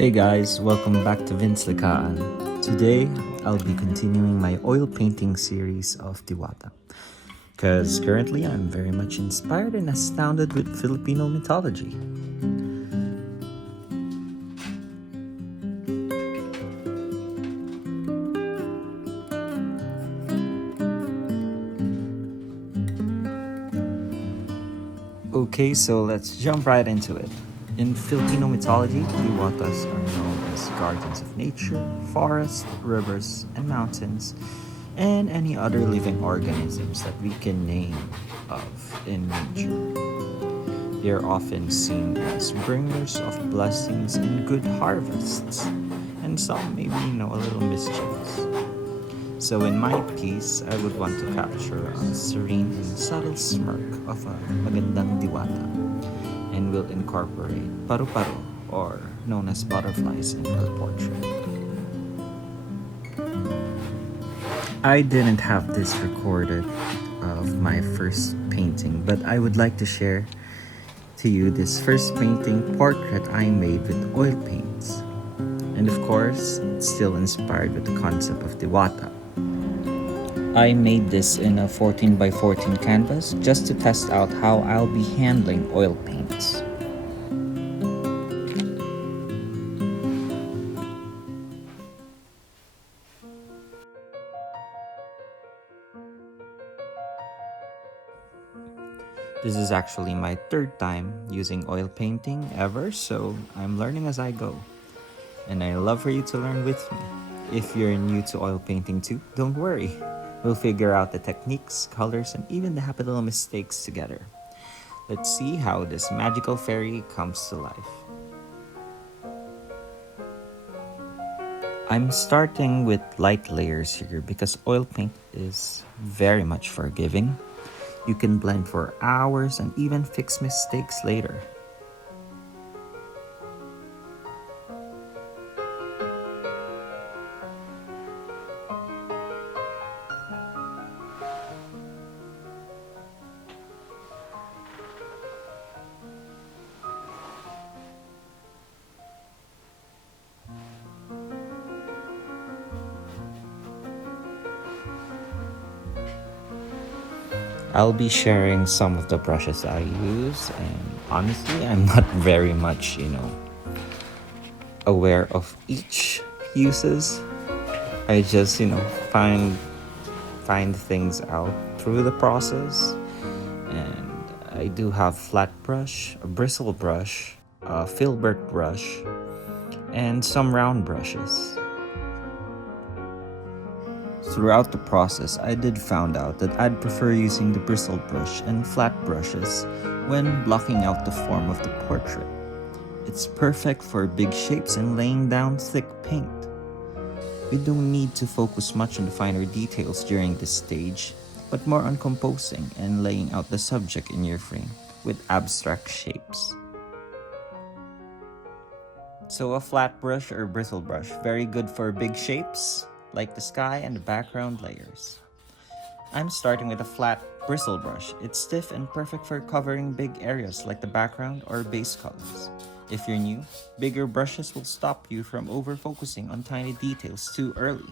Hey guys, welcome back to Likhaan. Today, I'll be continuing my oil painting series of Diwata. Because currently, I'm very much inspired and astounded with Filipino mythology. Okay, so let's jump right into it. In Filipino mythology, Diwatas are known as guardians of nature, forests, rivers, and mountains, and any other living organisms that we can name of in nature. They are often seen as bringers of blessings and good harvests, and some maybe a little mischievous. So in my piece, I would want to capture a serene and subtle smirk of a magandang diwata, and will incorporate paru-paru, or known as butterflies, in her portrait. I didn't have this recorded of my first painting, but I would like to share to you this first painting portrait I made with oil paints. And of course, it's still inspired with the concept of Diwata. I made this in a 14 by 14 canvas just to test out how I'll be handling oil paints. This is actually my third time using oil painting ever, so I'm learning as I go. And I love for you to learn with me. If you're new to oil painting too, don't worry. We'll figure out the techniques, colors, and even the happy little mistakes together. Let's see how this magical fairy comes to life. I'm starting with light layers here because oil paint is very much forgiving. You can blend for hours and even fix mistakes later. I'll be sharing some of the brushes I use, and honestly, I'm not very much, aware of each uses. I just, find things out through the process. And I do have flat brush, a bristle brush, a filbert brush, and some round brushes. Throughout the process, I did found out that I'd prefer using the bristle brush and flat brushes when blocking out the form of the portrait. It's perfect for big shapes and laying down thick paint. You don't need to focus much on the finer details during this stage, but more on composing and laying out the subject in your frame with abstract shapes. So a flat brush or bristle brush, very good for big shapes, like the sky and the background layers. I'm starting with a flat bristle brush. It's stiff and perfect for covering big areas like the background or base colors. If you're new, bigger brushes will stop you from over-focusing on tiny details too early.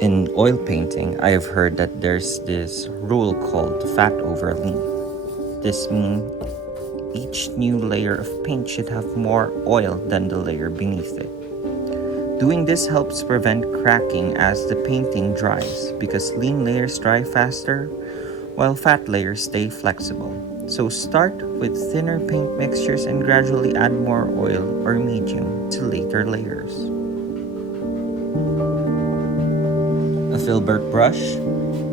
In oil painting, I have heard that there's this rule called fat over lean. This means each new layer of paint should have more oil than the layer beneath it. Doing this helps prevent cracking as the painting dries because lean layers dry faster while fat layers stay flexible. So start with thinner paint mixtures and gradually add more oil or medium to later layers. A filbert brush,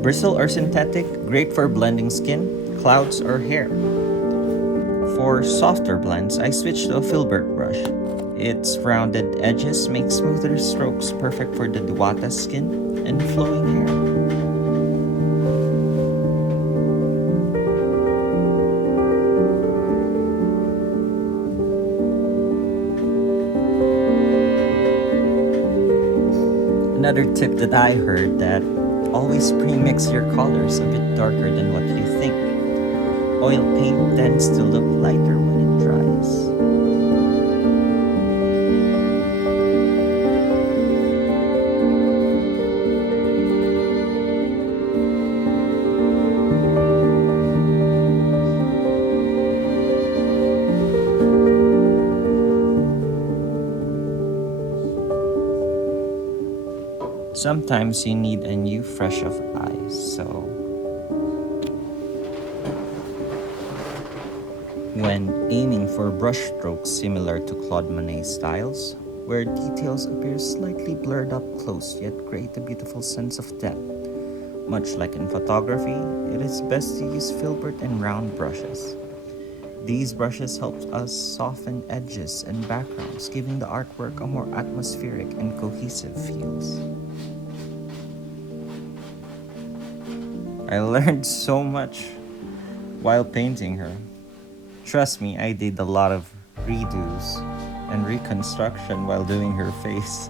bristle or synthetic, great for blending skin, clouds, or hair. For softer blends, I switched to a filbert brush. Its rounded edges make smoother strokes perfect for the Diwata skin and flowing hair. Another tip that I heard that always pre-mix your colors a bit darker than what you think. Oil paint tends to look lighter when it dries. Sometimes you need a new fresh of eyes, so when aiming for brush strokes similar to Claude Monet's styles, where details appear slightly blurred up close yet create a beautiful sense of depth. Much like in photography, it is best to use filbert and round brushes. These brushes help us soften edges and backgrounds, giving the artwork a more atmospheric and cohesive feels. I learned so much while painting her. Trust me, I did a lot of redos and reconstruction while doing her face.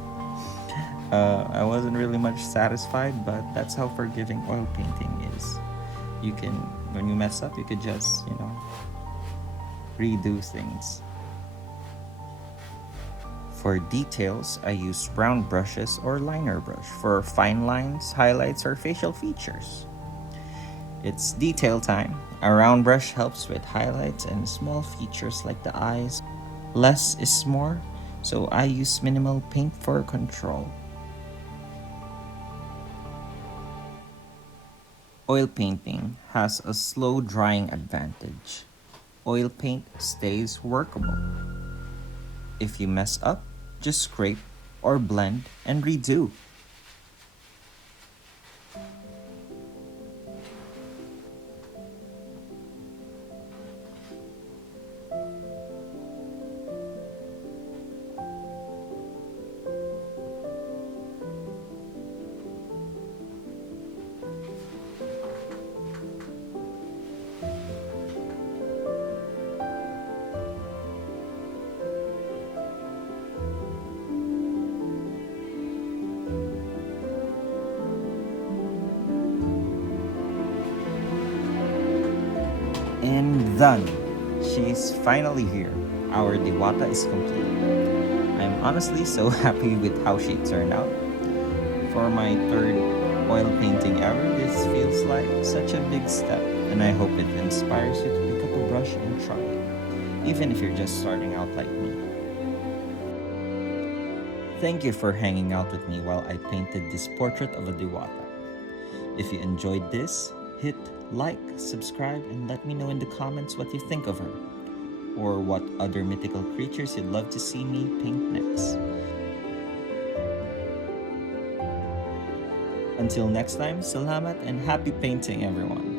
I wasn't really much satisfied, but that's how forgiving oil painting is. You can, when you mess up, you could just, redo things. For details, I use round brushes or liner brush for fine lines, highlights, or facial features. It's detail time. A round brush helps with highlights and small features like the eyes. Less is more, so I use minimal paint for control. Oil painting has a slow drying advantage. Oil paint stays workable. If you mess up, just scrape or blend and redo. And done! She's finally here. Our Diwata is complete. I'm honestly so happy with how she turned out. For my third oil painting ever, this feels like such a big step, and I hope it inspires you to pick up a brush and try it, even if you're just starting out like me. Thank you for hanging out with me while I painted this portrait of a Diwata. If you enjoyed this, hit like, subscribe, and let me know in the comments what you think of her, or what other mythical creatures you'd love to see me paint next. Until next time, salamat and happy painting everyone!